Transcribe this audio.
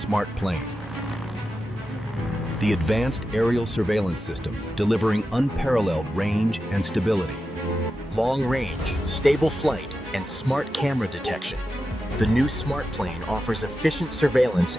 smart plane. The advanced aerial surveillance system, delivering unparalleled range and stability. Long range, stable flight, and smart camera detection. The new smart plane offers efficient surveillance